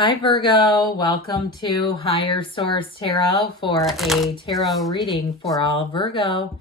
Hi Virgo, welcome to Higher Source Tarot for a tarot reading for all Virgo,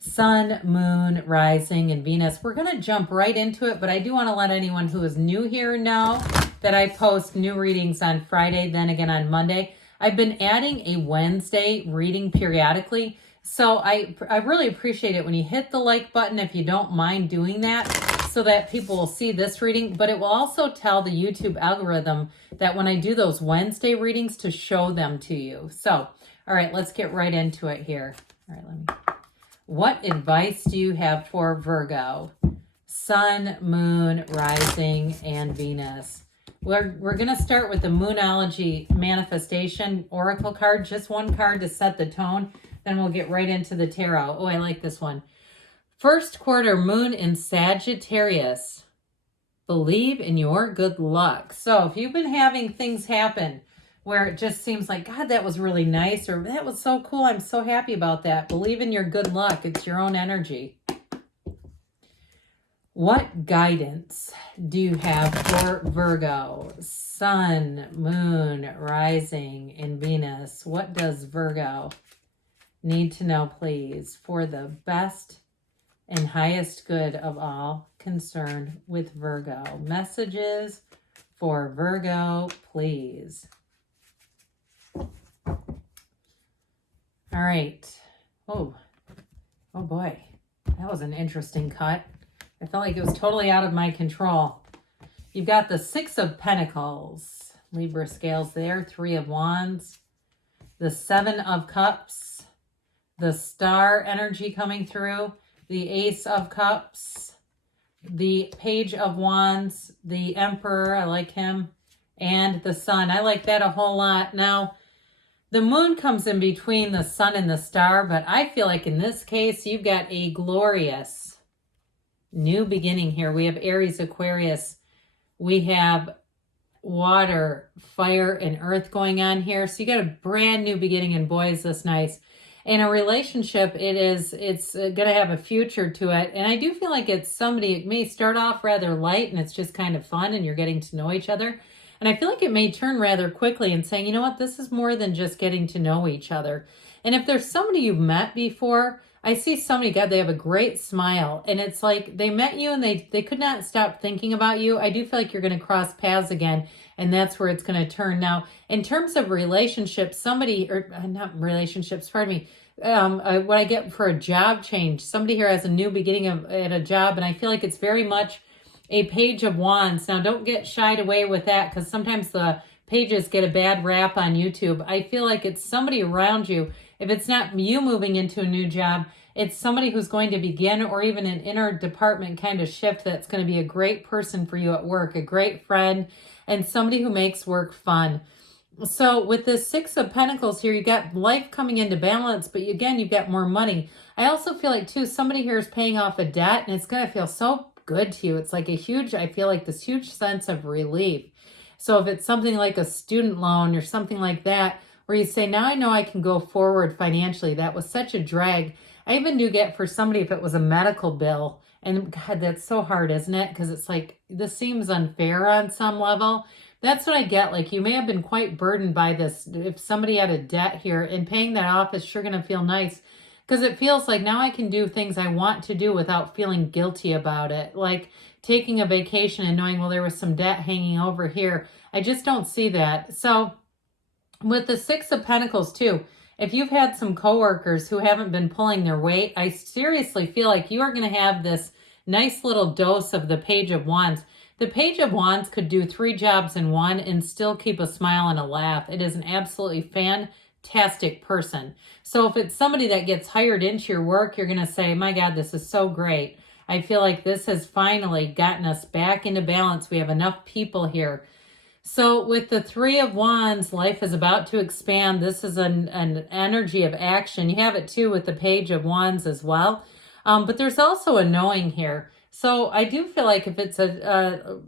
Sun, Moon, Rising, and Venus. We're going to jump right into it, but I do want to let anyone who is new here know that I post new readings on Friday, then again on Monday. I've been adding a Wednesday reading periodically, so I really appreciate it when you hit the like button if you don't mind doing that, so that people will see this reading, but it will also tell the YouTube algorithm that when I do those Wednesday readings to show them to you. So, all right, let's get right into it here. All right, what advice do you have for Virgo? Sun, Moon, Rising, and Venus. We're going to start with the Moonology Manifestation Oracle card, just one card to set the tone. Then we'll get right into the tarot. Oh, I like this one. First quarter moon in Sagittarius. Believe in your good luck. So if you've been having things happen where it just seems like, God, that was really nice, or that was so cool, I'm so happy about that. Believe in your good luck. It's your own energy. What guidance do you have for Virgo? Sun, Moon, Rising, and Venus. What does Virgo need to know, please, for the best and highest good of all concerned with Virgo? Messages for Virgo, please. All right. Oh boy. That was an interesting cut. I felt like it was totally out of my control. You've got the Six of Pentacles, Libra scales there, Three of Wands, the Seven of Cups, the Star energy coming through, the Ace of Cups, the Page of Wands, the Emperor, I like him, and the Sun. I like that a whole lot. Now, the Moon comes in between the Sun and the Star, but I feel like in this case, you've got a glorious new beginning here. We have Aries, Aquarius. We have water, fire, and earth going on here. So you got a brand new beginning, and boy, is this nice. In a relationship, it's going to have a future to it. And I do feel like it's somebody, it may start off rather light and it's just kind of fun and you're getting to know each other. And I feel like it may turn rather quickly and saying, you know what, this is more than just getting to know each other. And if there's somebody you've met before, I see somebody, God, they have a great smile. And it's like they met you and they could not stop thinking about you. I do feel like you're going to cross paths again. And that's where it's going to turn. Now, in terms of relationships, somebody, or not relationships, pardon me, what I get for a job change, somebody here has a new beginning at a job, and I feel like it's very much a Page of Wands. Now, don't get shied away with that, because sometimes the pages get a bad rap on YouTube. I feel like it's somebody around you. If it's not you moving into a new job, it's somebody who's going to begin, or even an interdepartment kind of shift that's going to be a great person for you at work, a great friend, and somebody who makes work fun. So with this Six of Pentacles here, you got life coming into balance, but again, you've got more money. I also feel like, too, somebody here is paying off a debt, and it's going to feel so good to you. It's like I feel like this huge sense of relief. So if it's something like a student loan or something like that, where you say, now I know I can go forward financially. That was such a drag. I even do get for somebody if it was a medical bill. And God, that's so hard, isn't it? Because it's like, this seems unfair on some level. That's what I get. Like, you may have been quite burdened by this. If somebody had a debt here, and paying that off is sure going to feel nice, because it feels like now I can do things I want to do without feeling guilty about it. Like taking a vacation and knowing, well, there was some debt hanging over here. I just don't see that. So with the Six of Pentacles too, if you've had some coworkers who haven't been pulling their weight, I seriously feel like you are going to have this nice little dose of the Page of Wands. The Page of Wands could do 3 jobs in one and still keep a smile and a laugh. It is an absolutely fantastic person. So if it's somebody that gets hired into your work, you're going to say, my God, this is so great. I feel like this has finally gotten us back into balance. We have enough people here. So with the Three of Wands, life is about to expand. This is an energy of action. You have it too with the Page of Wands as well. But there's also a knowing here. So I do feel like if it's a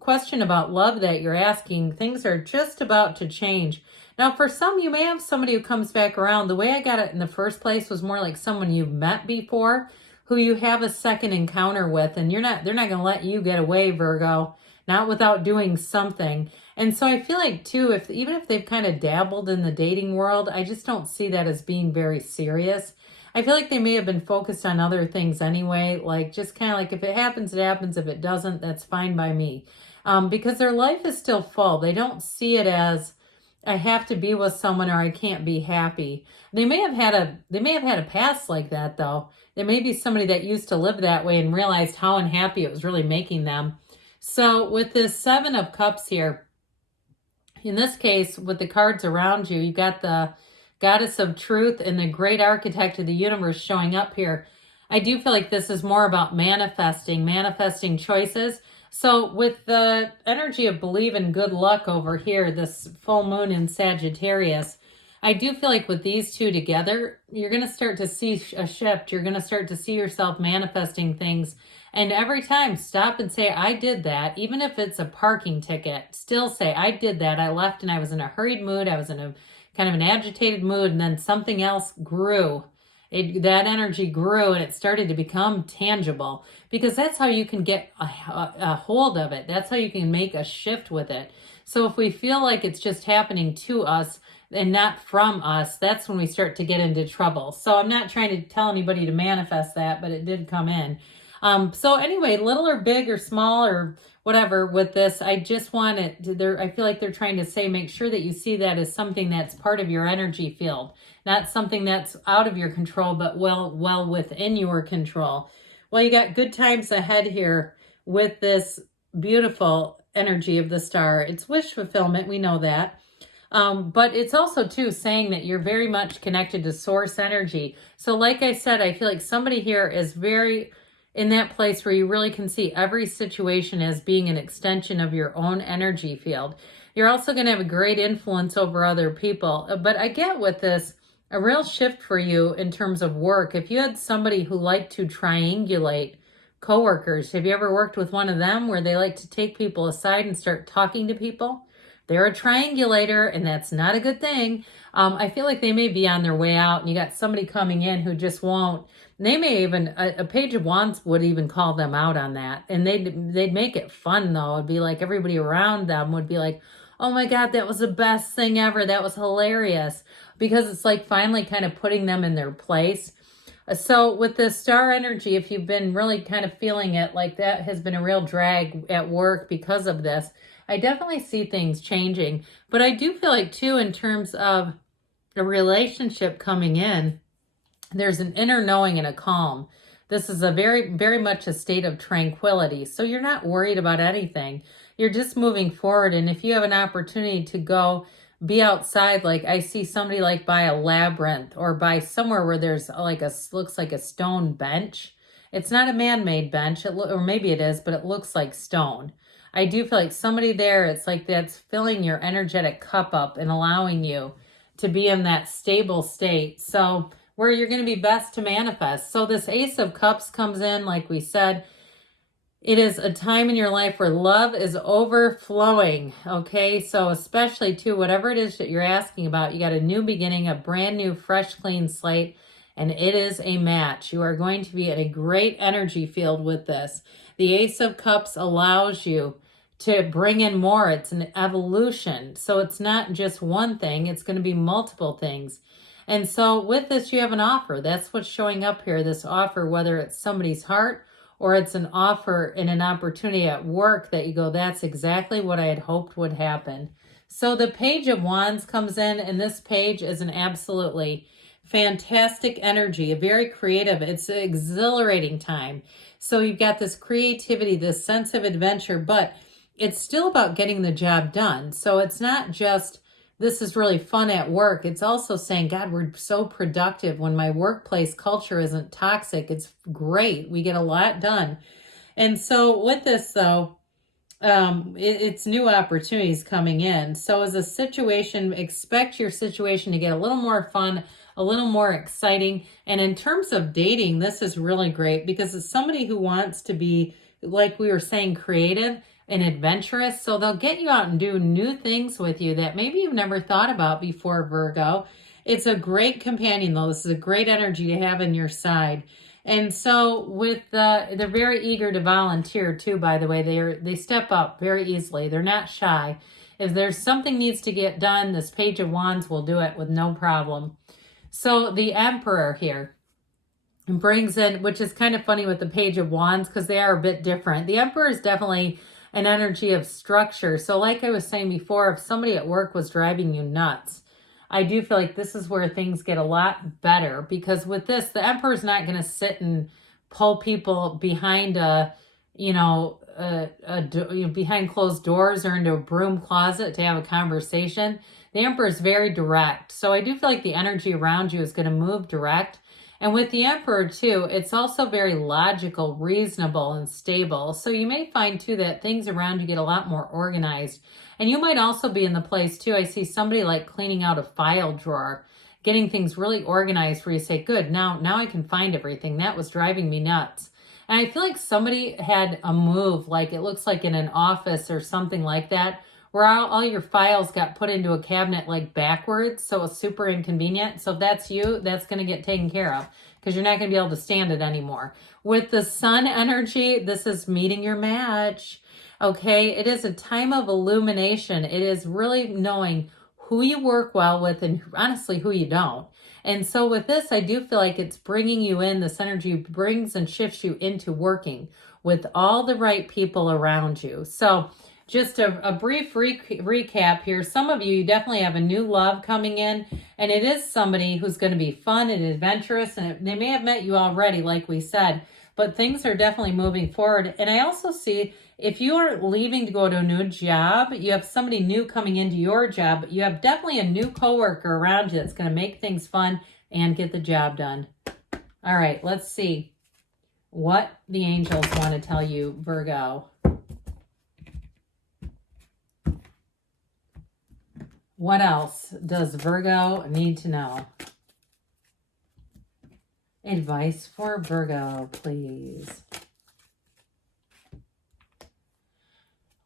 question about love that you're asking, things are just about to change. Now, for some, you may have somebody who comes back around. The way I got it in the first place was more like someone you've met before, who you have a second encounter with, and they're not going to let you get away, Virgo. not without doing something. And so I feel like too, even if they've kind of dabbled in the dating world, I just don't see that as being very serious. I feel like they may have been focused on other things anyway, like just kind of like if it happens, it happens. If it doesn't, that's fine by me. Because their life is still full. They don't see it as I have to be with someone or I can't be happy. They may have had a past like that though. There may be somebody that used to live that way and realized how unhappy it was really making them. So with this Seven of Cups here, in this case, with the cards around you, you got the Goddess of Truth and the Great Architect of the Universe showing up here. I do feel like this is more about manifesting choices. So with the energy of believe in good luck over here, this full moon in Sagittarius, I do feel like with these two together, you're going to start to see a shift. You're going to start to see yourself manifesting things. And every time, stop and say, I did that. Even if it's a parking ticket, still say, I did that. I left and I was in a hurried mood. I was in a kind of an agitated mood. And then something else grew. That energy grew and it started to become tangible, because that's how you can get a hold of it. That's how you can make a shift with it. So if we feel like it's just happening to us and not from us, that's when we start to get into trouble. So I'm not trying to tell anybody to manifest that, but it did come in. So anyway, little or big or small or whatever with this, I just want it to, I feel like they're trying to say, make sure that you see that as something that's part of your energy field, not something that's out of your control, but well within your control. Well, you got good times ahead here with this beautiful energy of the star. It's wish fulfillment. We know that. But it's also too saying that you're very much connected to source energy. So like I said, I feel like somebody here is very in that place where you really can see every situation as being an extension of your own energy field. You're also going to have a great influence over other people. But I get with this, a real shift for you in terms of work. If you had somebody who liked to triangulate coworkers, have you ever worked with one of them where they like to take people aside and start talking to people? They're a triangulator, and that's not a good thing. I feel like they may be on their way out, and you got somebody coming in who just won't. They may even, a Page of Wands would even call them out on that. And they'd make it fun, though. It'd be like everybody around them would be like, oh my God, that was the best thing ever. That was hilarious. Because it's like finally kind of putting them in their place. So with the star energy, if you've been really kind of feeling it, like that has been a real drag at work because of this, I definitely see things changing. But I do feel like, too, in terms of a relationship coming in, there's an inner knowing and a calm. This is a very much a state of tranquility. So you're not worried about anything. You're just moving forward. And if you have an opportunity to go be outside, like I see somebody like by a labyrinth or by somewhere where there's like looks like a stone bench. It's not a man-made bench, or maybe it is, but it looks like stone. I do feel like somebody there, it's like that's filling your energetic cup up and allowing you to be in that stable state. So where you're going to be best to manifest. So this Ace of Cups comes in, like we said, it is a time in your life where love is overflowing. Okay. So especially too, whatever it is that you're asking about, you got a new beginning, a brand new, fresh, clean slate, and it is a match. You are going to be in a great energy field with this. The Ace of Cups allows you to bring in more. It's an evolution. So it's not just one thing. It's going to be multiple things. And so with this, you have an offer. That's what's showing up here, this offer, whether it's somebody's heart or it's an offer and an opportunity at work that you go, that's exactly what I had hoped would happen. So the Page of Wands comes in, and this page is an absolutely fantastic energy, a very creative, it's an exhilarating time. So you've got this creativity, this sense of adventure, but it's still about getting the job done. So it's not just, this is really fun at work. It's also saying, God, we're so productive when my workplace culture isn't toxic. It's great. We get a lot done. And so with this, though, it's new opportunities coming in. So as a situation, expect your situation to get a little more fun, a little more exciting. And in terms of dating, this is really great because it's somebody who wants to be, like we were saying, creative and adventurous. So they'll get you out and do new things with you that maybe you've never thought about before, Virgo. It's a great companion, though. This is a great energy to have in your side. And so with they're very eager to volunteer too, by the way. They step up very easily. They're not shy. If there's something needs to get done, this Page of Wands will do it with no problem. So the Emperor here brings in, which is kind of funny with the Page of Wands because they are a bit different. The Emperor is definitely an energy of structure. So like I was saying before, if somebody at work was driving you nuts, I do feel like this is where things get a lot better, because with this, the Emperor's not going to sit and pull people behind behind closed doors or into a broom closet to have a conversation. The Emperor is very direct. So I do feel like the energy around you is going to move direct. And with the Emperor too, it's also very logical, reasonable, and stable. So you may find too that things around you get a lot more organized. And you might also be in the place too, I see somebody like cleaning out a file drawer, getting things really organized where you say, good, now I can find everything. That was driving me nuts. And I feel like somebody had a move, like it looks like in an office or something like that, where all your files got put into a cabinet like backwards. So it's super inconvenient. So if that's you, that's going to get taken care of because you're not going to be able to stand it anymore. With the Sun energy, this is meeting your match. Okay, it is a time of illumination. It is really knowing who you work well with and honestly who you don't. And so with this, I do feel like it's bringing you in. This energy brings and shifts you into working with all the right people around you. So just a brief recap here. Some of you definitely have a new love coming in, and it is somebody who's going to be fun and adventurous, and they may have met you already, like we said, but things are definitely moving forward. And I also see if you are leaving to go to a new job, you have somebody new coming into your job, but you have definitely a new coworker around you that's going to make things fun and get the job done. All right, let's see what the angels want to tell you, Virgo. What else does Virgo need to know? Advice for Virgo, please.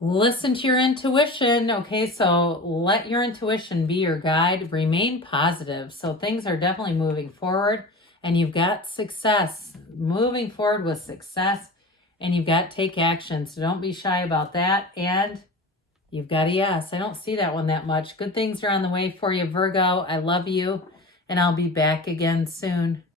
Listen to your intuition. Okay, so let your intuition be your guide. Remain positive. So things are definitely moving forward, and you've got success. Moving forward with success, and you've got to take action. So don't be shy about that. And you've got a yes. I don't see that one that much. Good things are on the way for you, Virgo. I love you, and I'll be back again soon.